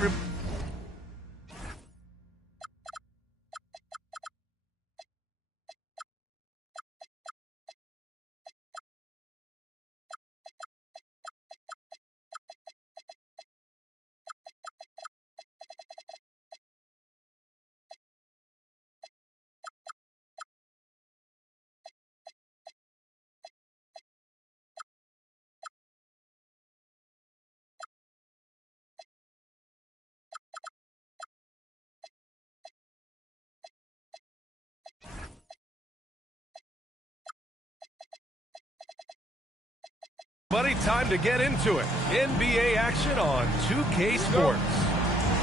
Bye. Buddy, time to get into it. NBA action on 2K Sports.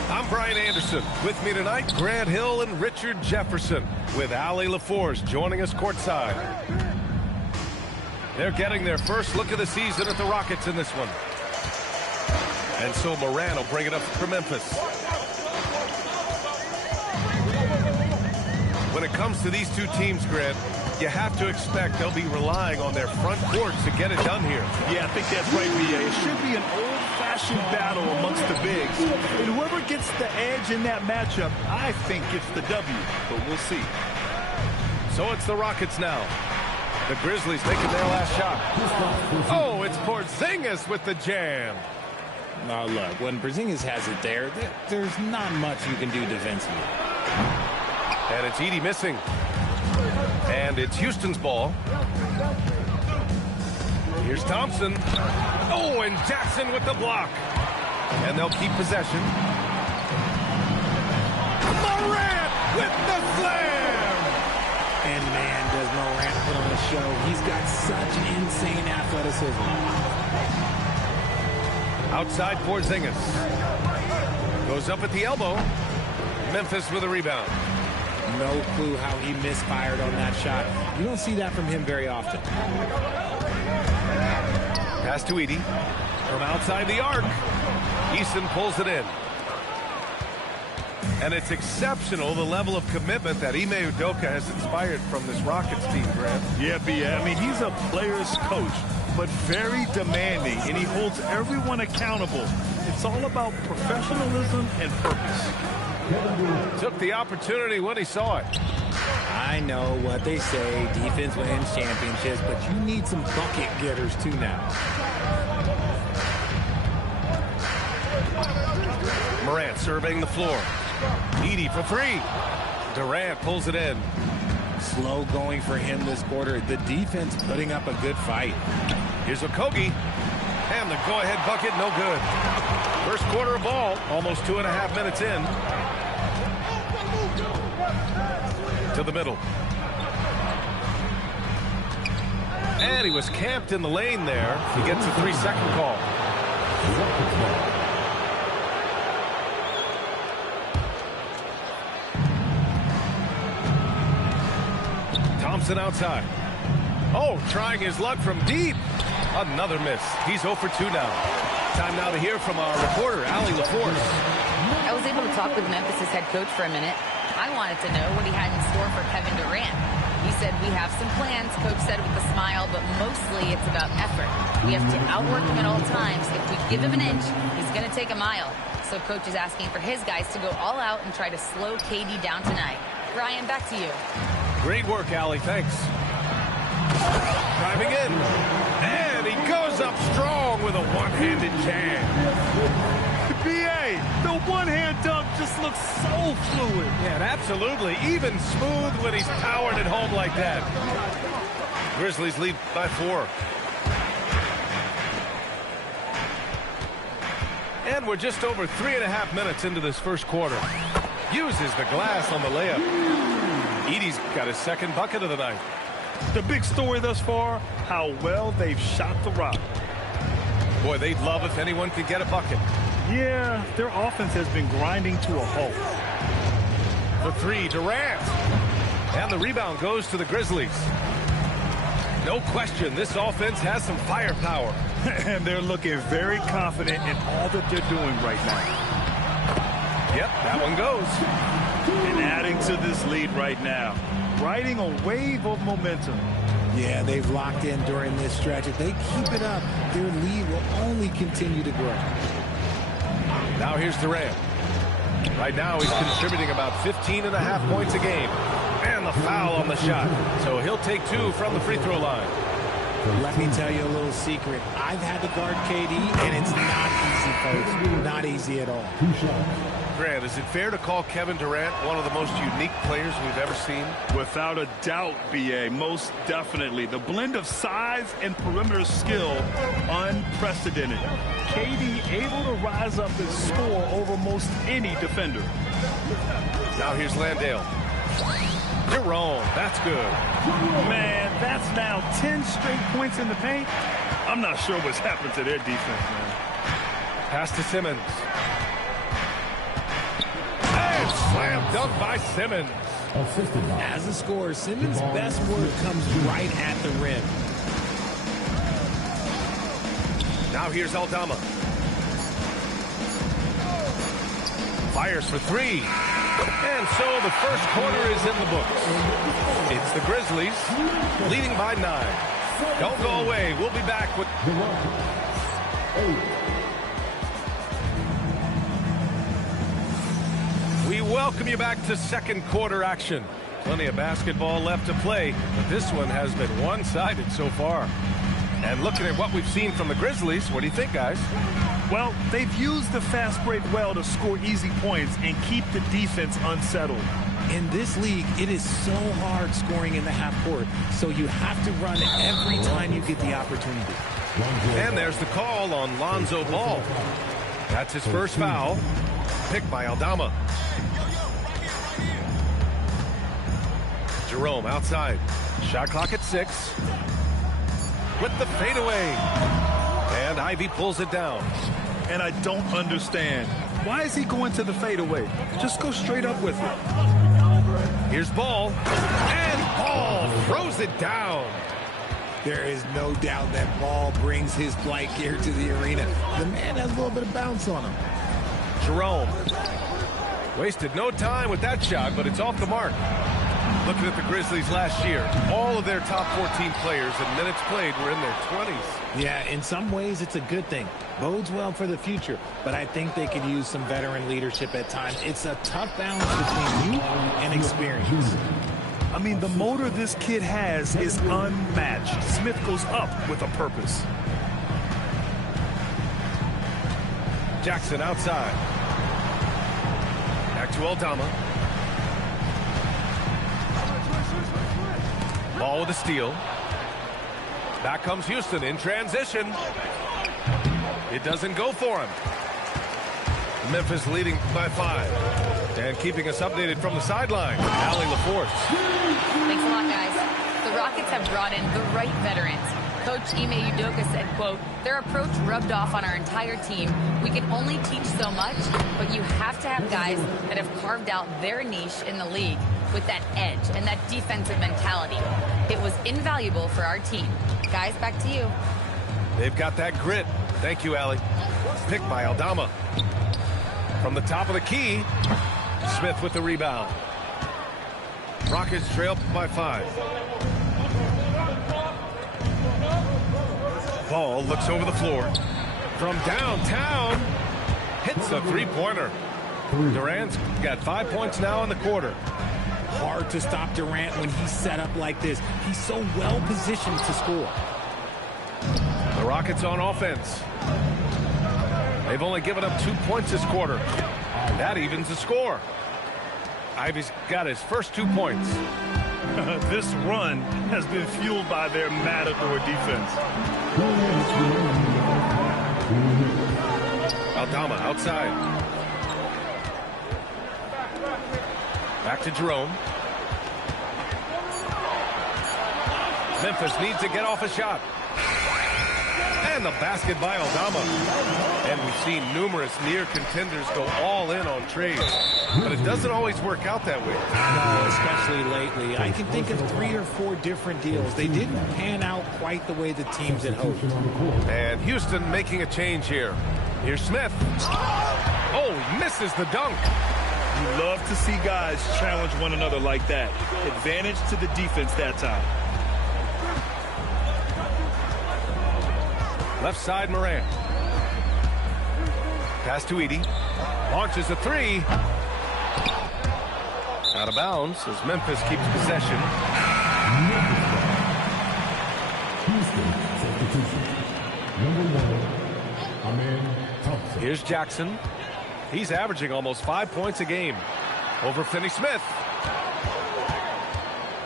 I'm Brian Anderson. With me tonight, Grant Hill and Richard Jefferson, with Allie LaForce joining us courtside. They're getting their first look of the season at the Rockets in this one. And so Moran will bring it up for Memphis. When it comes to these two teams, Grant, you have to expect they'll be relying on their front court to get it done here. Yeah, I think that's right, B.A. It should be an old-fashioned battle amongst the bigs. And whoever gets the edge in that matchup, I think gets the W. But we'll see. So it's the Rockets now. The Grizzlies taking their last shot. Oh, it's Porzingis with the jam. Now, look, when Porzingis has it there, there's not much you can do defensively. And it's Edey missing. And it's Houston's ball. Here's Thompson. Oh, and Jackson with the block. And they'll keep possession. Morant with the slam! And man, does Morant put on a show. He's got such insane athleticism. Outside Porzingis. Goes up at the elbow. Memphis with a rebound. No clue how he misfired on that shot. You don't see that from him very often. Pass to Edey. From outside the arc. Easton pulls it in. And it's exceptional, the level of commitment that Ime Udoka has inspired from this Rockets team, Grant. Yeah, B.A. I mean, he's a player's coach, but very demanding, and he holds everyone accountable. It's all about professionalism and purpose. Took the opportunity when he saw it. I know what they say, defense wins championships, but you need some bucket getters too now. Morant surveying the floor. Edey for three. Durant pulls it in. Slow going for him this quarter. The defense putting up a good fight. Here's Okogie. And the go-ahead bucket, no good. First quarter of ball, almost 2.5 minutes in. To the middle. And he was camped in the lane there. He gets a 3-second call. Thompson outside. Oh, trying his luck from deep. Another miss. He's 0 for 2 now. Time now to hear from our reporter, Allie LaForce. I was able to talk with Memphis' head coach for a minute. I wanted to know what he had in store for Kevin Durant. He said, we have some plans, coach said with a smile, but mostly it's about effort. We have to outwork him at all times. If we give him an inch, he's going to take a mile. So coach is asking for his guys to go all out and try to slow KD down tonight. Brian, back to you. Great work, Allie. Thanks. Driving in. And he goes up strong with a one-handed jam. B.A., the one-hand dunk just looks so fluid. Yeah, absolutely. Even smooth when he's powered at home like that. Grizzlies lead by 4. And we're just over 3.5 minutes into this first quarter. Uses the glass on the layup. Edey's got his second bucket of the night. The big story thus far, how well they've shot the rock. Boy, they'd love if anyone could get a bucket. Yeah, their offense has been grinding to a halt. The 3, Durant. And the rebound goes to the Grizzlies. No question, this offense has some firepower. And they're looking very confident in all that they're doing right now. Yep, that one goes. And adding to this lead right now. Riding a wave of momentum. Yeah, they've locked in during this stretch. If they keep it up, their lead will only continue to grow. Now here's Durant. Right now he's contributing about 15.5 points a game. And the foul on the shot. So he'll take 2 from the free throw line. Let me tell you a little secret. I've had to guard KD, and it's not easy, folks. Not easy at all. Grant, is it fair to call Kevin Durant one of the most unique players we've ever seen? Without a doubt, B.A., most definitely. The blend of size and perimeter skill, unprecedented. KD able to rise up and score over most any defender. Now here's Landale. Jerome, that's good. Man, that's now 10 straight points in the paint. I'm not sure what's happened to their defense, man. Pass to Simmons. And slam dunk by Simmons. As a scorer, Simmons' best work comes right at the rim. Now here's Aldama. Fires for 3. And so the first quarter is in the books. It's the Grizzlies leading by 9. Don't go away. We'll be back with... We welcome you back to second quarter action. Plenty of basketball left to play, but this one has been one-sided so far. And looking at what we've seen from the Grizzlies, what do you think, guys? Well, they've used the fast break well to score easy points and keep the defense unsettled. In this league, it is so hard scoring in the half court, so you have to run every time you get the opportunity. And there's the call on Lonzo Ball. That's his first foul, picked by Aldama. Jerome outside. Shot clock at 6. With the fadeaway. And Ivy pulls it down. And I don't understand. Why is he going to the fadeaway? Just go straight up with it. Here's Ball. And Ball throws it down. There is no doubt that Ball brings his flight gear to the arena. The man has a little bit of bounce on him. Jerome. Wasted no time with that shot, but it's off the mark. Looking at the Grizzlies last year, all of their top 14 players in minutes played were in their 20s. Yeah, in some ways it's a good thing. Bodes well for the future, but I think they could use some veteran leadership at times. It's a tough balance between youth and experience. I mean, the motor this kid has is unmatched. Smith goes up with a purpose. Jackson outside. Back to Aldama. Ball with a steal. Back comes Houston in transition. It doesn't go for him. Memphis leading by 5. And keeping us updated from the sideline, Allie LaForce. Thanks a lot, guys. The Rockets have brought in the right veterans. Coach Ime Udoka said, quote, their approach rubbed off on our entire team. We can only teach so much, but you have to have guys that have carved out their niche in the league with that edge and that defensive mentality. It was invaluable for our team. Guys, back to you. They've got that grit. Thank you, Allie. Picked by Aldama. From the top of the key, Smith with the rebound. Rockets trail by 5. Ball looks over the floor. From downtown, hits a three-pointer. Durant's got 5 points now in the quarter. Hard to stop Durant when he's set up like this. He's so well positioned to score. The Rockets on offense. They've only given up 2 points this quarter. That evens the score. Ivy's got his first 2 points. This run has been fueled by their matador defense. Aldama outside. Back to Jerome. Memphis needs to get off a shot. And the basket by Aldama. And we've seen numerous near contenders go all in on trades. But it doesn't always work out that way. No, especially lately. I can think of 3 or 4 different deals. They didn't pan out quite the way the teams had hoped. And Houston making a change here. Here's Smith. Oh, misses the dunk. You love to see guys challenge one another like that. Advantage to the defense that time. Left side, Morant. Pass to Edey. Launches a three. Out of bounds as Memphis keeps possession. Here's Jackson. He's averaging almost 5 points a game over Finney-Smith.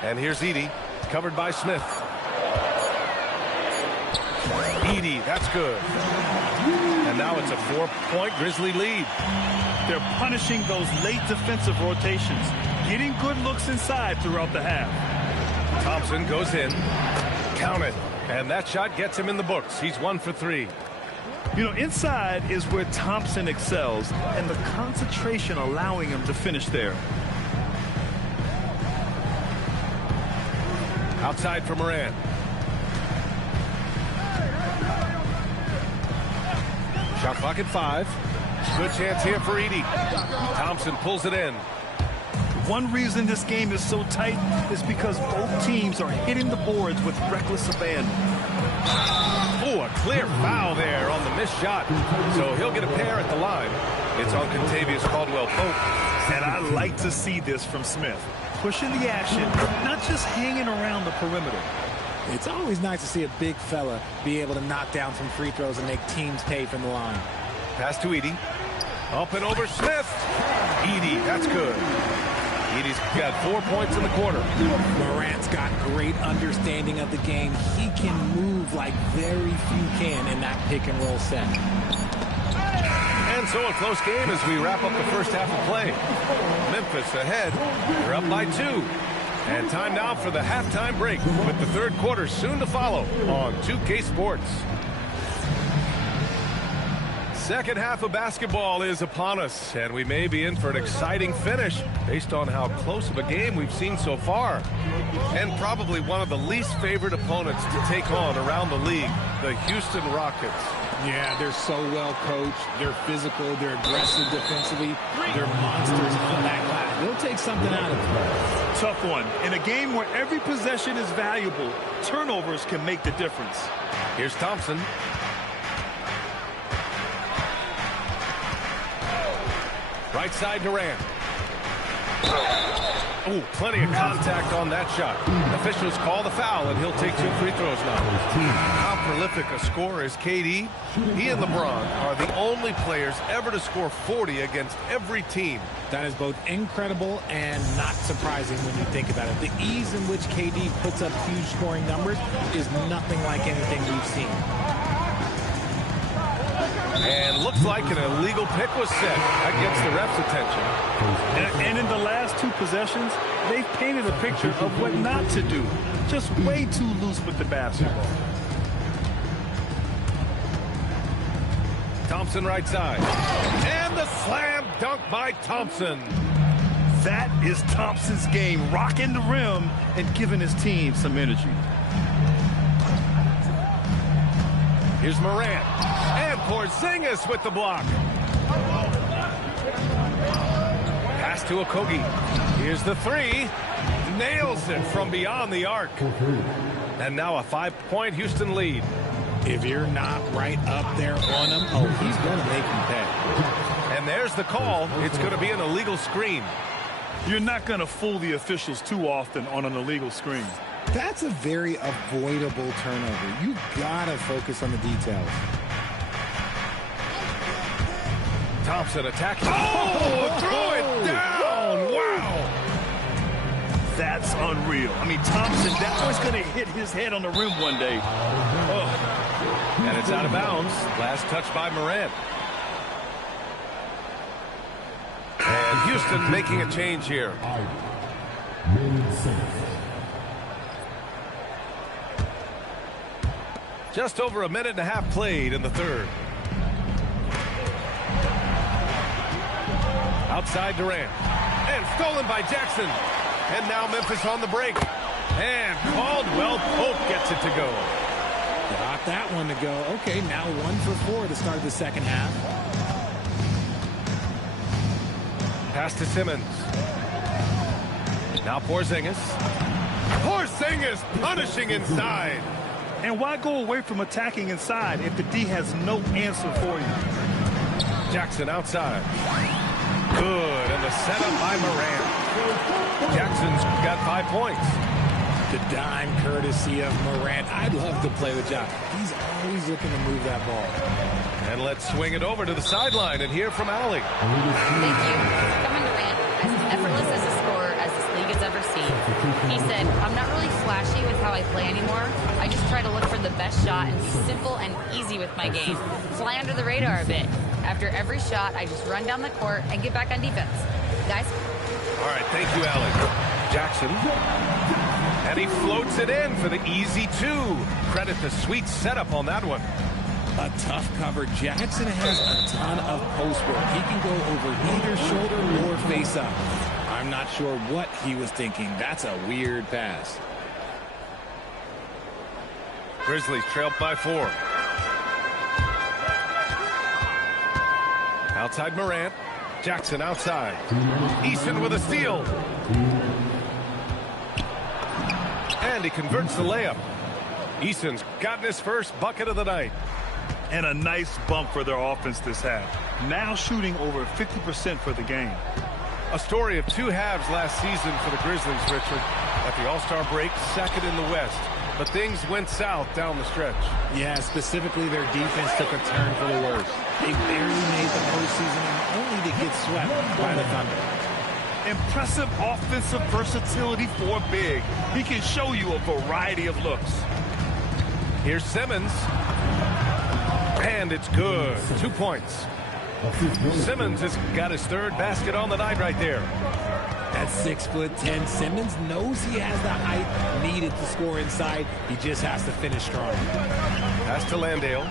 And here's Edey, covered by Smith. Edey, that's good. And now it's a 4-point Grizzly lead. They're punishing those late defensive rotations, getting good looks inside throughout the half. Thompson goes in. Count it. And that shot gets him in the books. He's 1 for 3. You know, inside is where Thompson excels, and the concentration allowing him to finish there. Outside for Moran. Shot clock at 5. Good chance here for Edey. Thompson pulls it in. One reason this game is so tight is because both teams are hitting the boards with reckless abandon. Oh, a clear foul there on the missed shot. So he'll get a pair at the line. It's on Contavious Caldwell-Pope. And I like to see this from Smith. Pushing the action, not just hanging around the perimeter. It's always nice to see a big fella be able to knock down some free throws and make teams pay from the line. Pass to Edey. Up and over Smith. Edey, that's good. Edey's got 4 points in the quarter. Morant's got great understanding of the game. He can move like very few can in that pick and roll set. And so a close game as we wrap up the first half of play. Memphis ahead. They're up by 2. And time now for the halftime break with the third quarter soon to follow on 2K Sports. Second half of basketball is upon us, and we may be in for an exciting finish based on how close of a game we've seen so far. And probably one of the least favored opponents to take on around the league, the Houston Rockets. Yeah, they're so well coached. They're physical. They're aggressive defensively. They're monsters on that glass. They'll take something out of them. Tough one. In a game where every possession is valuable, turnovers can make the difference. Here's Thompson. Right side Durant. Oh, plenty of contact on that shot. Officials call the foul, and he'll take 2 free throws now. How prolific a scorer is KD? He and LeBron are the only players ever to score 40 against every team. That is both incredible and not surprising when you think about it. The ease in which KD puts up huge scoring numbers is nothing like anything we've seen. And looks like an illegal pick was set. That gets the ref's attention. And in the last 2 possessions, they've painted a picture of what not to do. Just way too loose with the basketball. Thompson right side. And the slam dunk by Thompson. That is Thompson's game, rocking the rim and giving his team some energy. Here's Morant. And Porzingis with the block. Pass to Okogie. Here's the 3. Nails it from beyond the arc. And now a 5-point Houston lead. If you're not right up there on him, oh, he's going to make him pay. And there's the call. It's going to be an illegal screen. You're not going to fool the officials too often on an illegal screen. That's a very avoidable turnover. You gotta focus on the details. Thompson attacking. Oh, throw it down. Wow. That's unreal. I mean, Thompson, that was going to hit his head on the rim one day. Oh. And it's out of bounds. Last touch by Morant. And Houston making a change here. Just over a minute and a half played in the third. Outside Durant. And stolen by Jackson. And now Memphis on the break. And Caldwell-Pope gets it to go. Got that one to go. Okay, now 1 for 4 to start the second half. Pass to Simmons. Now Porzingis. Porzingis punishing inside. And why go away from attacking inside if the D has no answer for you? Jackson outside. Good, and the setup by Morant. Jackson's got 5 points. The dime courtesy of Morant. I'd love to play the job. He's always looking to move that ball. And let's swing it over to the sideline and hear from Allie. Thank you. Kevin Durant, as effortless as a scorer as this league has ever seen. He said, I'm not really flashy with how I play anymore. I just try to look for the best shot and be simple and easy with my game. Fly under the radar a bit. After every shot, I just run down the court and get back on defense. Guys? All right, thank you, Allie. Jackson. And he floats it in for the easy 2. Credit the sweet setup on that one. A tough cover. Jackson has a ton of post work. He can go over either shoulder or face up. I'm not sure what he was thinking. That's a weird pass. Grizzlies trailed by 4. Outside Morant. Jackson outside. Easton with a steal. And he converts the layup. Easton's gotten his first bucket of the night. And a nice bump for their offense this half. Now shooting over 50% for the game. A story of 2 halves last season for the Grizzlies, Richard. At the All-Star break, second in the West. But things went south down the stretch. Yeah, specifically their defense took a turn for the worse. They barely made the postseason and only to get swept by the Thunder. Impressive offensive versatility for a big. He can show you a variety of looks. Here's Simmons. And it's good. 2 points. Simmons has got his 3rd basket on the night right there. At 6'10", Simmons knows he has the height needed to score inside. He just has to finish strong. Pass to Landale.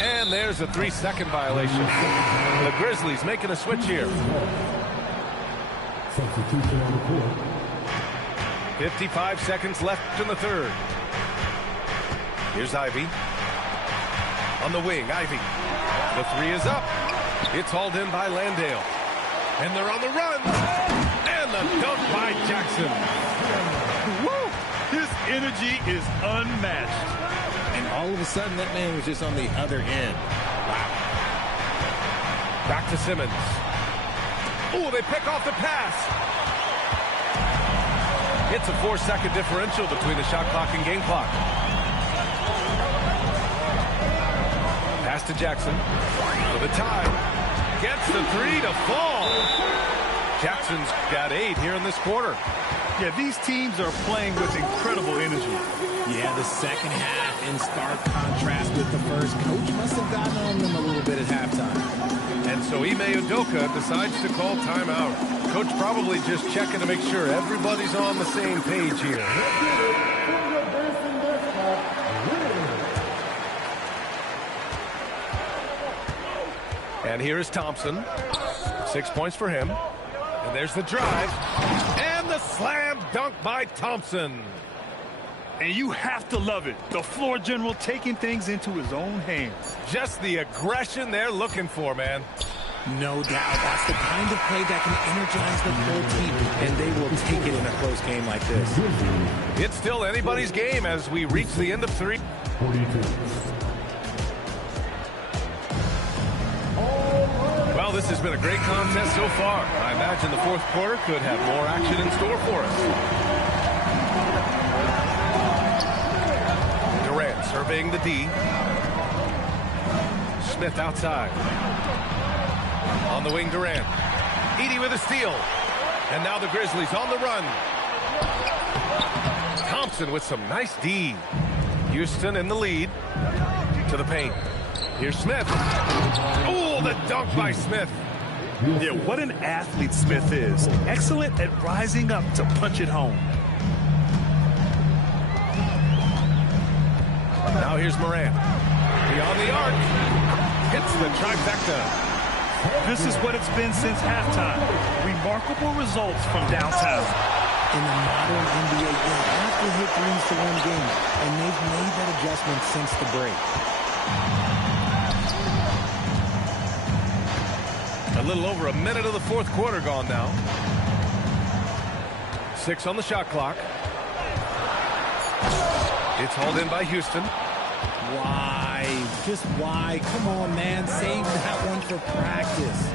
And there's a 3-second violation. The Grizzlies making a switch here. 55 seconds left in the 3rd. Here's Ivy. On the wing, Ivy. The 3 is up. It's hauled in by Landale. And they're on the run. And the dunk by Jackson. Woo! His energy is unmatched. And all of a sudden, that man was just on the other end. Wow. Back to Simmons. Oh, they pick off the pass. It's a 4-second differential between the shot clock and game clock. Pass to Jackson for the tie. Gets the 3 to fall. Jackson's got 8 here in this quarter. Yeah, these teams are playing with incredible energy. Yeah, the second half in stark contrast with the first. Coach must have gotten on them a little bit at halftime. And so Ime Udoka decides to call timeout. Coach probably just checking to make sure everybody's on the same page here. And here is Thompson. 6 points for him. And there's the drive. And the slam dunk by Thompson. And you have to love it. The floor general taking things into his own hands. Just the aggression they're looking for, man. No doubt. That's the kind of play that can energize the whole team. And they will take it in a close game like this. It's still anybody's game as we reach the end of 3. Well, this has been a great contest so far. I imagine the 4th quarter could have more action in store for us. Durant surveying the D. Smith outside. On the wing, Durant. Edey with a steal. And now the Grizzlies on the run. Thompson with some nice D. Houston in the lead. To the paint. Here's Smith. Oh, the dunk by Smith. Yeah, what an athlete Smith is. Excellent at rising up to punch it home. Now here's Morant. Beyond the arc. Hits the trifecta. This is what it's been since halftime. Remarkable results from downtown. In the modern NBA, you have to hit threes to win games, and they've made that adjustment since the break. A little over a minute of the 4th quarter gone now. 6 on the shot clock. It's hauled in by Houston. Why? Just why? Come on, man. Save that one for practice.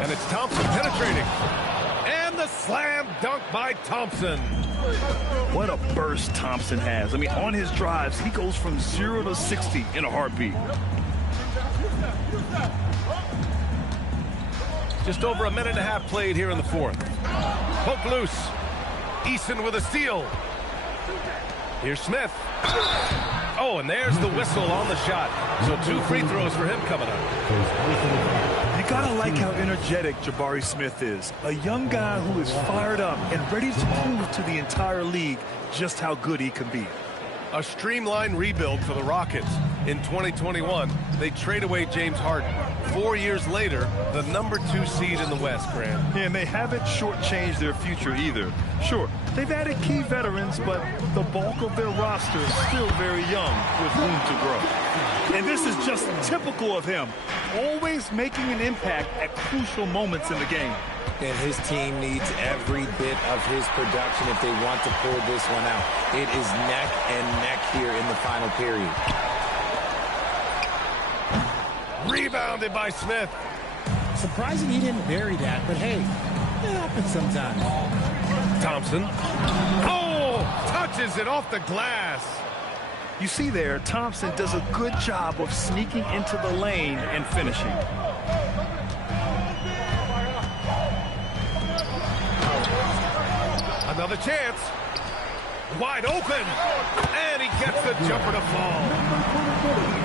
And it's Thompson penetrating. And the slam dunk by Thompson. What a burst Thompson has. I mean, on his drives, he goes from 0 to 60 in a heartbeat. Just over a minute and a half played here in the fourth. Poke loose. Eason with a steal. Here's Smith. Oh, and there's the whistle on the shot. So 2 free throws for him coming up. You gotta like how energetic Jabari Smith is. A young guy who is fired up and ready to prove to the entire league just how good he can be. A streamlined rebuild for the Rockets. In 2021, they trade away James Harden. 4 years later, the #2 seed in the West, Grant. Yeah, and they haven't shortchanged their future either. Sure, they've added key veterans, but the bulk of their roster is still very young with room to grow. And this is just typical of him, always making an impact at crucial moments in the game. And his team needs every bit of his production if they want to pull this one out. It is neck and neck here in the final period. Rebounded by Smith. Surprising he didn't bury that, but hey, it happens sometimes. Thompson. Oh, touches it off the glass. You see there, Thompson does a good job of sneaking into the lane and finishing. Another chance. Wide open. And he gets the jumper to fall.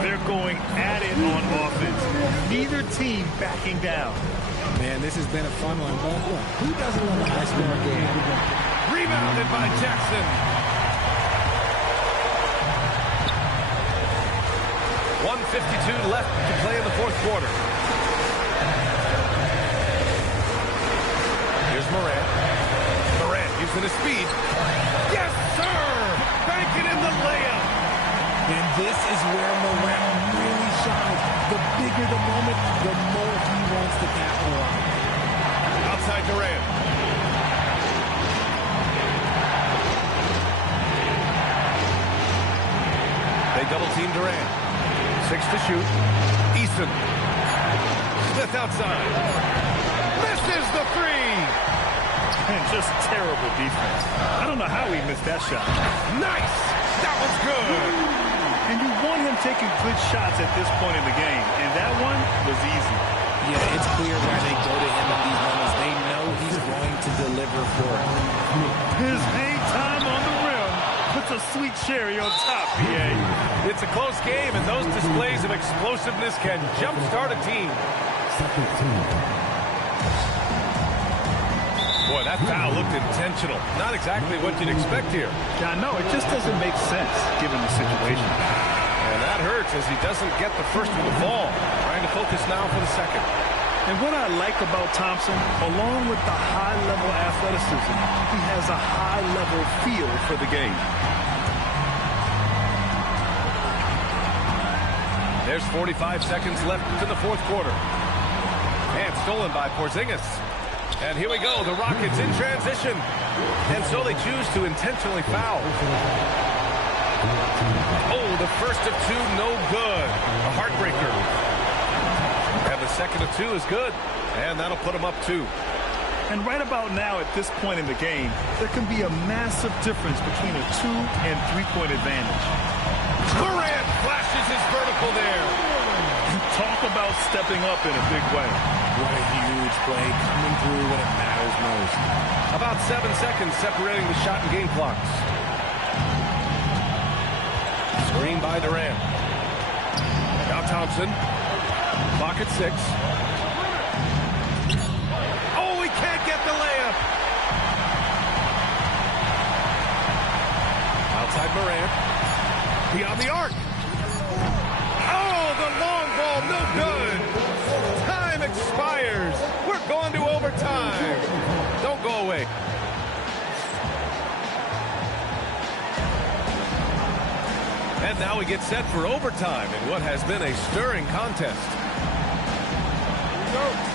They're going at it on offense. Neither team backing down. Man, this has been a fun one. But look, who doesn't love a high-scoring game? Rebounded by Jackson. 1:52 left to play in the fourth quarter. Here's Morant. Morant using his speed. Yes, sir! Banking in the layup. And this is where Morant really shines. The bigger the moment, the more he wants to capitalize. Outside Durant. They double-team Durant. 6 to shoot. Eason. Smith outside. Misses the 3. And just terrible defense. I don't know how he missed that shot. Nice. That was good. And you want him taking good shots at this point in the game. And that one was easy. Yeah, it's clear why they go to him at these moments. They know he's going to deliver for it. His hang time on the rim puts a sweet cherry on top, BA. It's a close game, and those displays of explosiveness can jumpstart a team. Boy, that foul looked intentional. Not exactly what you'd expect here. Yeah, no, it just doesn't make sense given the situation. And that hurts as he doesn't get the first one to fall. Trying to focus now for the second. And what I like about Thompson, along with the high-level athleticism, he has a high-level feel for the game. There's 45 seconds left in the fourth quarter. And stolen by Porzingis. And here we go, the Rockets in transition. And so they choose to intentionally foul. Oh, the first of 2, no good. A heartbreaker. And the second of 2 is good. And that'll put them up 2. And right about now, at this point in the game, there can be a massive difference between a 2- and 3-point advantage. Durant flashes his vertical there. Talk about stepping up in a big way. What a huge play coming through when it matters most. About 7 seconds separating the shot and game clocks. Screen by Durant. Now Thompson. Clock at 6. Oh, he can't get the layup. Outside Morant. Beyond the arc. Oh, the long ball, no good. Time expires. We're going to overtime. Don't go away. And now we get set for overtime in what has been a stirring contest. Here we go.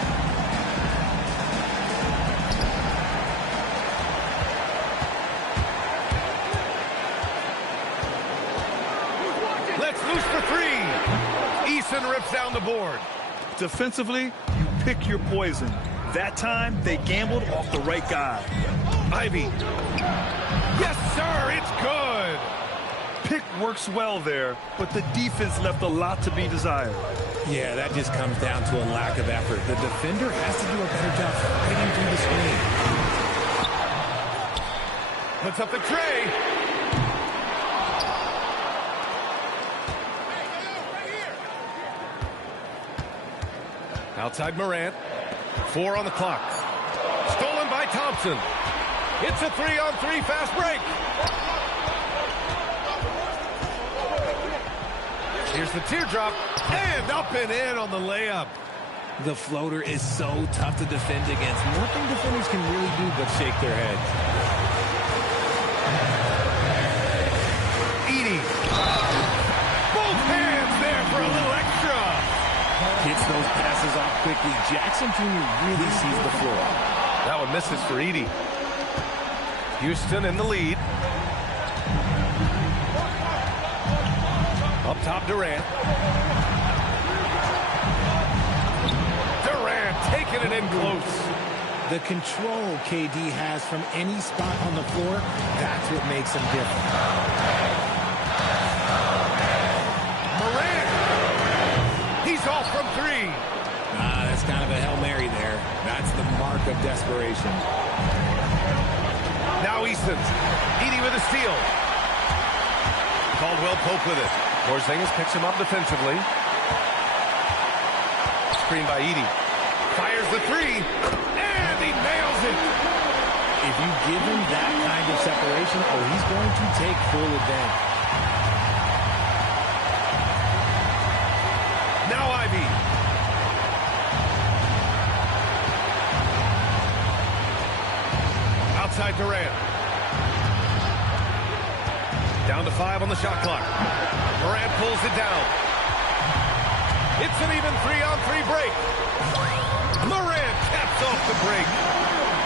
Jefferson rips down the board. Defensively, you pick your poison. That time, they gambled off the right guy. Ivy. Yes, sir, it's good. Pick works well there, but the defense left a lot to be desired. Yeah, that just comes down to a lack of effort. The defender has to do a better job fighting through the screen. Puts up the tray. Outside Morant. 4 on the clock. Stolen by Thompson. It's a 3-on-3 fast break. Here's the teardrop. And up and in on the layup. The floater is so tough to defend against. Nothing defenders can really do but shake their heads. Edie. Both hands there for a little extra. Gets those passes off quickly. Jackson Jr. really sees the floor. That one misses for Edie. Houston in the lead. Up top, Durant. Durant taking it in close. The control KD has from any spot on the floor, that's what makes him different. Morant. He's off from 3. That's kind of a Hail Mary there. That's the mark of desperation. Now Easton's. Edie with a steal. Caldwell Pope with it. Porzingis picks him up defensively. Screen by Edie. Fires the 3. And he nails it. If you give him that kind of separation, he's going to take full advantage. Now Ivy. Outside Durant. Down to 5 on the shot clock. Durant pulls it down. It's an even 3-on-3 break. Morant caps off the break.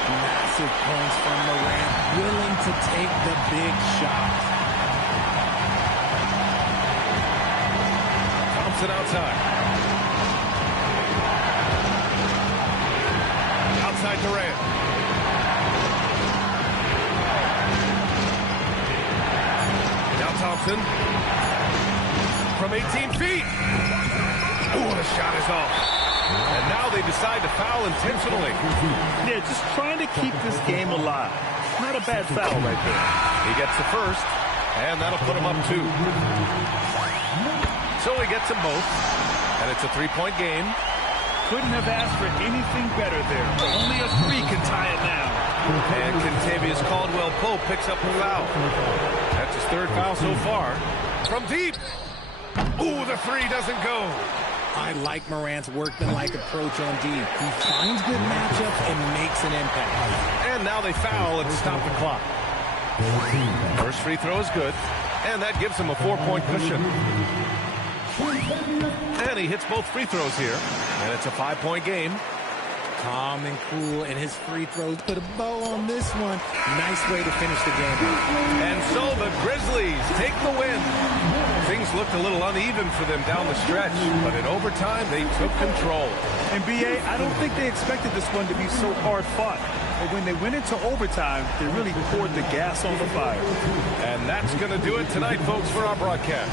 Massive points from Morant, willing to take the big shot. Thompson outside. Outside Durant. Now Thompson. From 18 feet. Ooh, the shot is off. And now they decide to foul intentionally. Yeah, just trying to keep this game alive. Not a bad foul right there. He gets the first, and that'll put him up 2. So he gets them both, and it's a 3-point game. Couldn't have asked for anything better there. Only a 3 can tie it now. And Kentavious Caldwell-Pope picks up the foul. That's his 3rd foul so far. From deep. Ooh, the 3 doesn't go. I like Morant's workmanlike approach on D. He finds good matchups and makes an impact. And now they foul and stop the clock. First free throw is good, and that gives him a 4-point cushion. And he hits both free throws here, and it's a 5-point game. Calm and cool, and his free throws put a bow on this one. Nice way to finish the game. And so the Grizzlies take the win. Things looked a little uneven for them down the stretch, but in overtime, they took control. And B.A., I don't think they expected this one to be so hard fought. But when they went into overtime, they really poured the gas on the fire. And that's going to do it tonight, folks, for our broadcast.